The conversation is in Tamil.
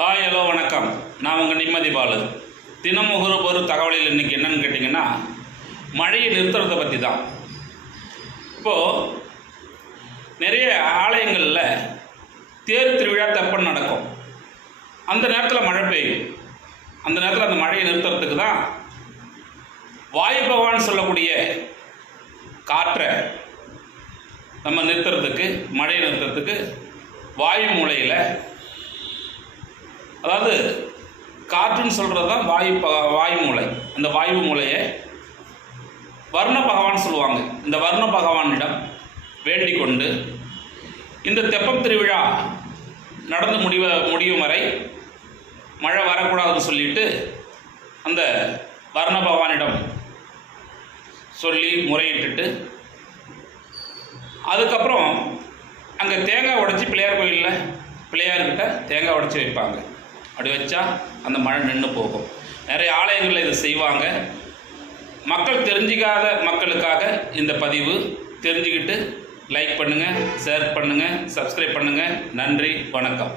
ஹாய் ஹலோ வணக்கம். நான் உங்கள் நிம்மதி பாலு. தினமும் ஒரு தகவலில் இன்றைக்கி என்னென்னு கேட்டிங்கன்னா, மழையை நிறுத்துறதை பற்றி தான். இப்போது நிறைய ஆலயங்களில் தேர் திருவிழா தெப்பம் நடக்கும். அந்த நேரத்தில் மழை பெய்யும். அந்த நேரத்தில் அந்த மழையை நிறுத்துறதுக்கு தான் வாயு பகவான் சொல்லக்கூடிய காற்றை நம்ம நிறுத்துறதுக்கு, மழையை நிறுத்துறதுக்கு வாயு மூலையில், அதாவது காற்றுன்னு சொல்கிறது தான் வாயு மூலை. அந்த வாயு மூலையை வர்ண பகவான் சொல்லுவாங்க. இந்த வர்ண பகவானிடம் வேண்டிக் கொண்டு இந்த தெப்பம் திருவிழா நடந்து முடியும் வரை மழை வரக்கூடாதுன்னு சொல்லிட்டு அந்த வர்ண பகவானிடம் சொல்லி முறையிட்டுட்டு அதுக்கப்புறம் அங்கே தேங்காய் உடைச்சி பிள்ளையார் கோயிலில் பிள்ளையார்கிட்ட தேங்காய் உடைச்சி வைப்பாங்க. அப்படி வச்சா அந்த மழை நின்று போகும். நிறைய ஆலயங்களில் இதை செய்வாங்க. மக்கள் தெரிஞ்சிக்காத மக்களுக்காக இந்த பதிவு. தெரிஞ்சுக்கிட்டு லைக் பண்ணுங்கள், ஷேர் பண்ணுங்கள், சப்ஸ்கிரைப் பண்ணுங்கள். நன்றி, வணக்கம்.